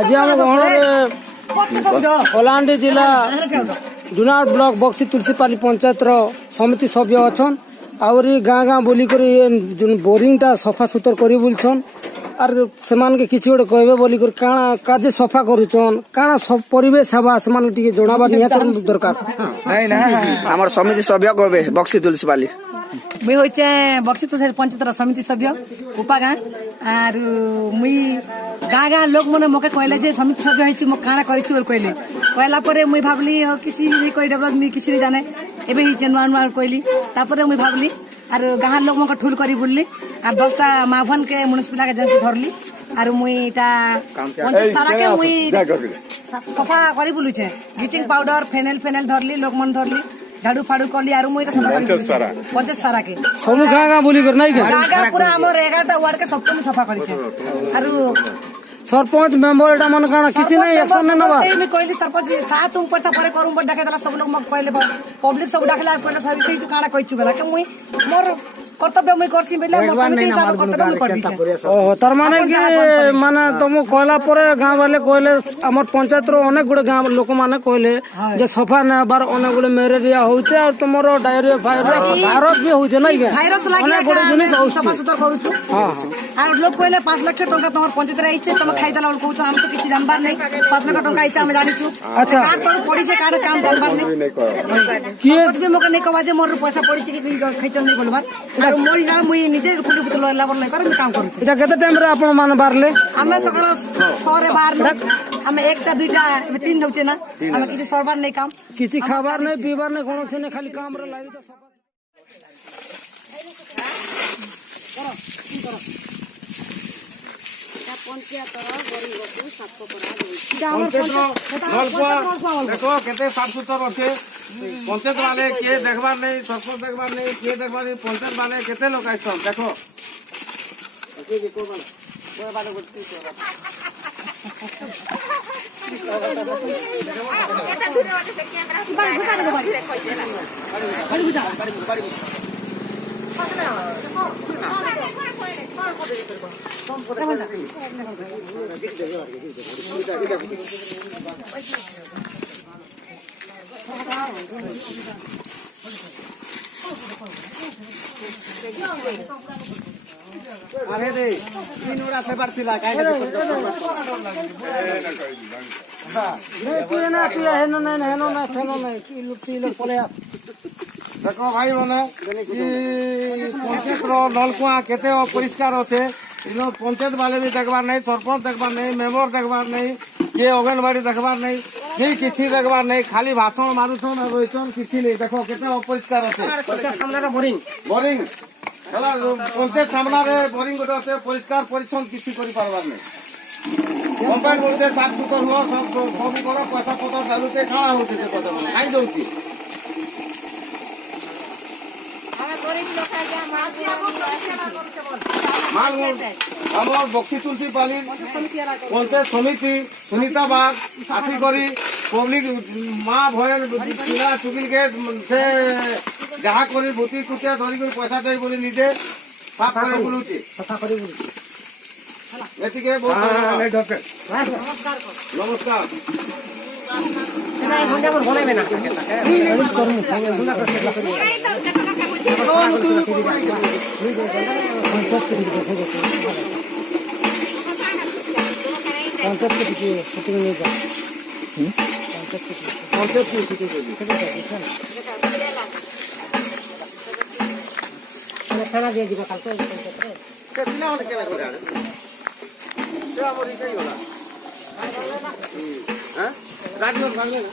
আজি ଆମ ଗହଣରେ କଳାହାଣ୍ଡି ଜିଲ୍ଲା ଜୁନାଗଡ଼ ବ୍ଲକ ବକ୍ସି ତୁଲସୀପାଲି ପଞ୍ଚାୟତର ସମିତି ସଭ୍ୟ ଅଛନ୍। ଆହୁରି ଗାଁ ଗାଁ ବୁଲିକରି ବୋରିଂଟା ସଫା ସୁତର କରି ବୁଲଛନ୍। ଆର୍ ସେମାନଙ୍କୁ କିଛି ଗୋଟେ କହିବେ ବୋଲିକରି କାଣା କାର୍ଯ୍ୟ ସଫା କରୁଛନ୍, କାଣା ପରିବେଶ ହେବା ସେମାନଙ୍କୁ ଟିକେ ଜଣାବା ନିହାତି ଦରକାର। আমার সমিতি সভ্য কবে বক্সি তুলসীপালি মুই হচ্ছে বক্সি পঞ্চায়েতর সমিতি সভ্য উপা গাঁ আর মুই গাঁ গাঁ লোক মানে মোকে কইলে যে সমিতি সভ্য হয়েছি মোক কাଣା করেছি ওর কইলে কইলা পরে মুই ভাবলি কিছু কই ডেভেলপ মুই কিছু জানে এবে হয়েছে নূয়া নূয়া কইলি তারপরে মুই ভাবলি আর গাঁর লোক মোকে ঠুল করি বললি আর 10টা মাভন কে মুনিসিপাল এজেন্সি ধরলি আর মুই এটা পঞ্চায়েত সারাকে মুই সফা করি বলুছে ব্লিচিং পাউডার ফেনেল ফেনেল ধরলি লোক মন ধরলি ঝাড়ু ফাড়ু করলি আর মুই এটা সফা করি পঞ্চায়েত সারাকে সবু গাঁ গাঁ বুলি করি নাই গাঁ গাঁ পুরা আমার 11টা ওয়ার্ড কে সবটা মুই সফা করিছে আর सरपंच मेंबर এটা মনে কাଣା কিছু নাই অ্যাকশন নেবা আমি কইলি सरपंच তা তুম পড়তা পরে করুম পড় ডাকে দেলা সব লোক মক কইলে পব্লিক সব ডাকলা কইলে সরি তুই কাଣା কইছু বেলা কে মুই মোর কর্তব্য মুই করছি বেলা মোর সমিতি হিসাব কর্তব্য মুই করছি ওহ তার মানে কি মানে তুমি কইলা পরে গাঁ বালে কইলে আমার পঞ্চায়েতর অনেক গুড়ে গাঁ লোক মানে কইলে যে সফা নেবার অনেক গুড়ে ম্যালেরিয়া হচ্ছে আর তোমার ডায়রিয়া ভাইরাস বি হচ্ছে নাই ভাইরাস লাগি গুড়ে জিনিস সফা সুতর করুছু আর লোক কইলে 5 লাখ টাকা তোমার পঞ্চায়েতের আইছে তুমি খাই দেলা কইছো আমি তো কিছু জানবার নাই 5 লাখ টাকা আইছে আমি জানিছু আচ্ছা কার তোর পড়িছে কার কাম জানবার নাই কি তুমি মকে নাই কবা যে মোর পয়সা পড়িছে কি খাইছন নাই বলবার আর মোর জানা মুই নিজে কুলি পুতল লেবার লাই করে আমি কাম করছি এটা কত টাইম রে আপন মান বারলে আমি সকাল 6 রে বারলে আমি একটা দুইটা 3 হচ্ছে না আমি কিছু সরবার নাই কাম কিছু খাবার নাই পিবার নাই কোনো কিছু নাই খালি কাম রে লাগি তো देखो केते साफ सुथर अच्छे पंचायत वाले किए देखबार नहीं सरपंच देखबार नहीं किए देखबार नहीं पंचायत वाले केते लोग आइछन देखो আরে রে তিনটা সেবার ছিলা কাইলে তুই না তুই হেন না হেন না হেন না কি লোক তুই লোক পলে আস देखो भाई मैंने पंचायत नलकुआ केते अपरिष्कार अच्छे इन पंचायत वाले भी देखबार नहीं सरपंच देखबार नहीं मेम्बर देखबार नहीं किए अंगनवाड़ी देखबार नहीं कि किसी देखबार नहीं खाली भाषण मारुछन रहिछन किसी नहीं देखो केते अपरिष्कार अच्छे पंचायत सामने बोरिंग बोरिंग हला पंचायत सामना रे बोरिंग गोटे अच्छे परिष्कार परिच्छन किसी करि पारबार नहीं कंपाउंड बोलते साफ सुथर हुआ सब करो पैसा पतर डालुचे काଣା होते से कदम खाई दउची আমার বক্সি তুলসীপালি পঞ্চায়েত সমিতি সুনিতা বাগ আসি করি পব্লিক মা ভয়ের পিলা টুকিলকে সে যাহা করি ভূতি কুটিয়া ধরি করে পয়সা দেই বলে নিজে সাফ করে বলুছি এদিকে নমস্কার পঞ্চায়েত থেকে শুটিং নিয়ে যা পঞ্চায়েত খেলা দিয়ে দিবা কালকে রাজনীতি